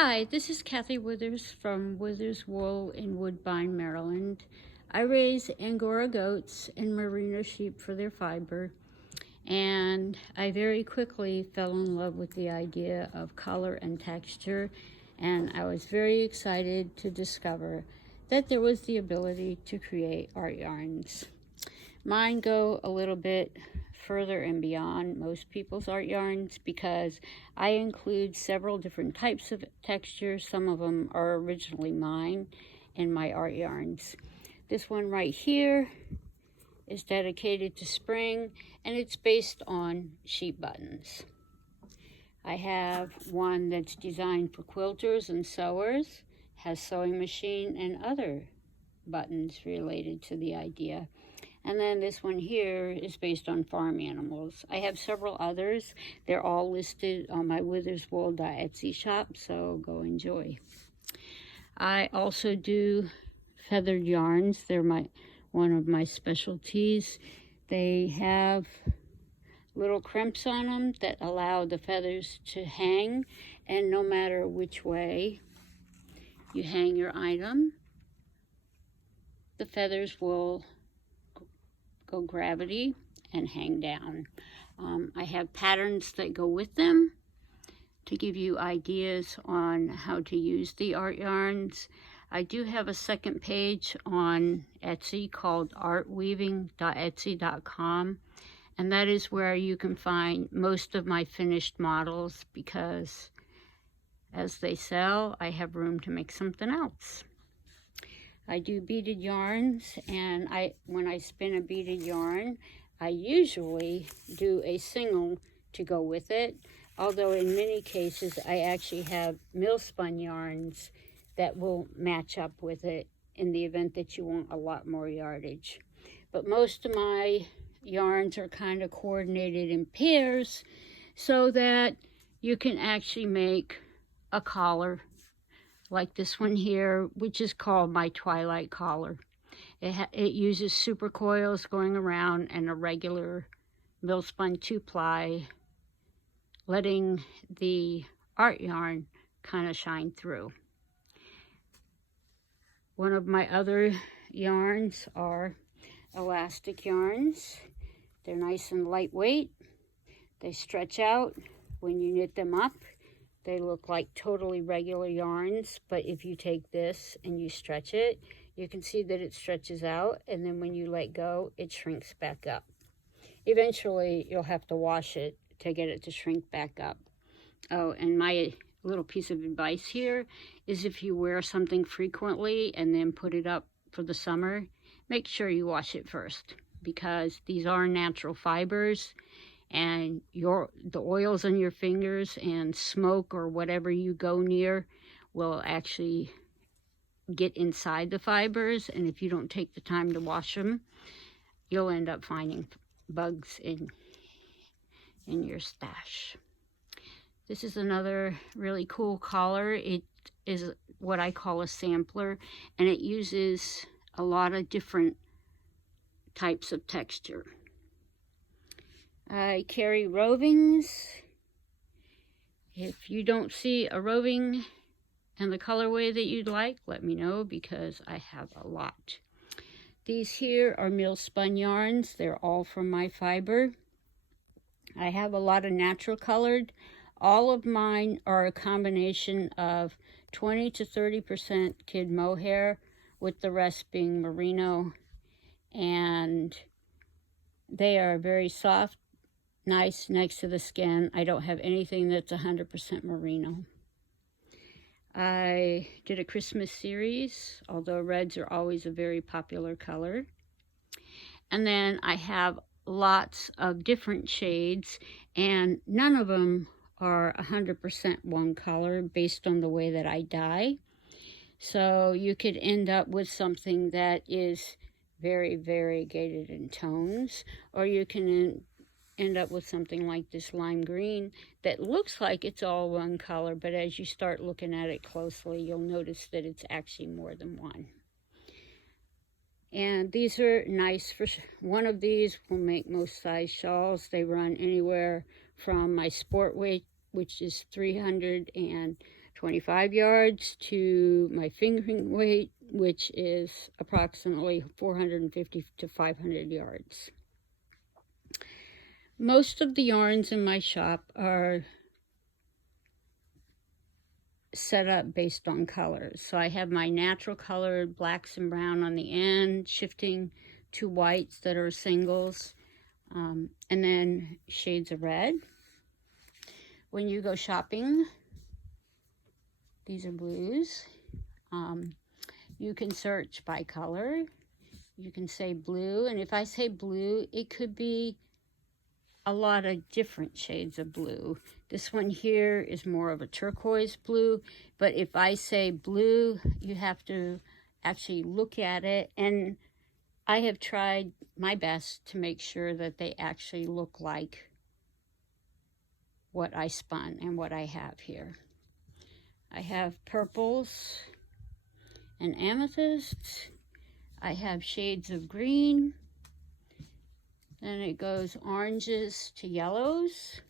Hi, this is Kathy Withers from Withers Wool in Woodbine, Maryland. I raise Angora goats and merino sheep for their fiber, and I very quickly fell in love with the idea of color and texture, and I was very excited to discover that there was the ability to create art yarns. Mine go a little bit further and beyond most people's art yarns because I include several different types of textures. Some of them are originally mine in my art yarns. This one right here is dedicated to spring, and it's based on sheep buttons. I have one that's designed for quilters and sewers, has sewing machine and other buttons related to the idea. And then this one here is based on farm animals. I have several others. They're all listed on my witherswool.etsy shop, so go enjoy. I also do feathered yarns. They're one of my specialties. They have little crimps on them that allow the feathers to hang, and no matter which way you hang your item, the feathers will go gravity and hang down. I have patterns that go with them to give you ideas on how to use the art yarns. I do have a second page on Etsy called artweaving.etsy.com, and that is where you can find most of my finished models because as they sell, I have room to make something else. I do beaded yarns, and when I spin a beaded yarn, I usually do a single to go with it, although in many cases I actually have mill spun yarns that will match up with it in the event that you want a lot more yardage. But most of my yarns are kind of coordinated in pairs so that you can actually make a collar like this one here, which is called my Twilight Collar. It uses super coils going around and a regular mill spun 2-ply, letting the art yarn kind of shine through. One of my other yarns are elastic yarns. They're nice and lightweight. They stretch out when you knit them up. They look like totally regular yarns, but if you take this and you stretch it, you can see that it stretches out, and then when you let go, it shrinks back up. Eventually, you'll have to wash it to get it to shrink back up. Oh, and my little piece of advice here is if you wear something frequently and then put it up for the summer, make sure you wash it first because these are natural fibers, and the oils on your fingers and smoke or whatever you go near will actually get inside the fibers, and if you don't take the time to wash them, you'll end up finding bugs in your stash. This is another really cool collar. It is what I call a sampler, and it uses a lot of different types of texture. I carry rovings. If you don't see a roving and the colorway that you'd like, let me know because I have a lot. These here are mill spun yarns. They're all from my fiber. I have a lot of natural colored. All of mine are a combination of 20 to 30% kid mohair, with the rest being merino, and they are very soft, nice next to the skin. I don't have anything that's 100% merino. I did a Christmas series, although reds are always a very popular color. And then I have lots of different shades, and none of them are 100% one color based on the way that I dye. So you could end up with something that is very variegated in tones, or you can end up with something like this lime green that looks like it's all one color, but as you start looking at it closely, you'll notice that it's actually more than one. And these are nice for, one of these will make most size shawls. They run anywhere from my sport weight, which is 350 25 yards to my fingering weight, which is approximately 450 to 500 yards. Most of the yarns in my shop are set up based on colors. So I have my natural colored blacks and brown on the end, shifting to whites that are singles, and then shades of red. When you go shopping, these are blues. You can search by color. You can say blue, and if I say blue, it could be a lot of different shades of blue. This one here is more of a turquoise blue, but if I say blue, you have to actually look at it, and I have tried my best to make sure that they actually look like what I spun and what I have here. I have purples and amethysts. I have shades of green. Then it goes oranges to yellows,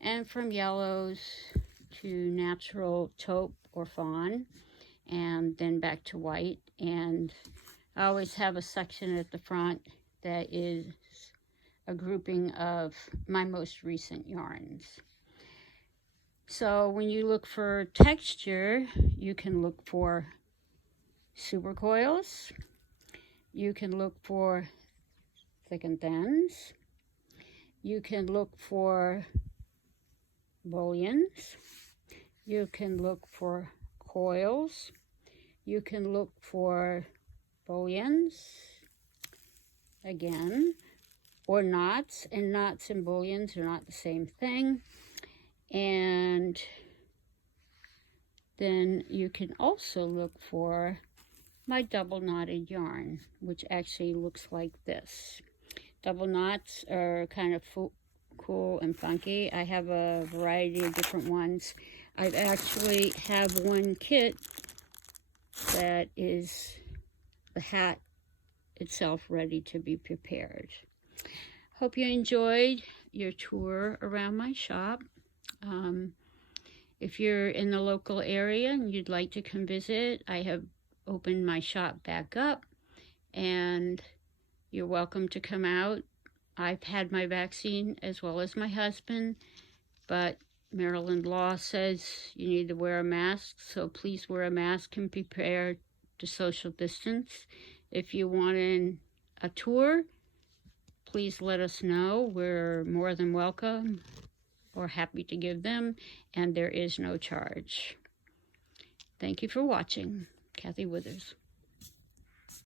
and from yellows to natural taupe or fawn, and then back to white. And I always have a section at the front that is a grouping of my most recent yarns. So when you look for texture, you can look for super coils. You can look for thick and thins. You can look for bullions. You can look for coils. You can look for bullions again, or knots, and knots and bullions are not the same thing. And then you can also look for my double knotted yarn, which actually looks like this. Double knots are kind of cool and funky. I have a variety of different ones. I actually have one kit that is the hat itself ready to be prepared. Hope you enjoyed your tour around my shop. If you're in the local area and you'd like to come visit, I have opened my shop back up, and you're welcome to come out. I've had my vaccine as well as my husband, but Maryland law says you need to wear a mask, so please wear a mask and be prepared to social distance. If you want a tour, please let us know. We're more than welcome or happy to give them, and there is no charge. Thank you for watching. Kathy Withers.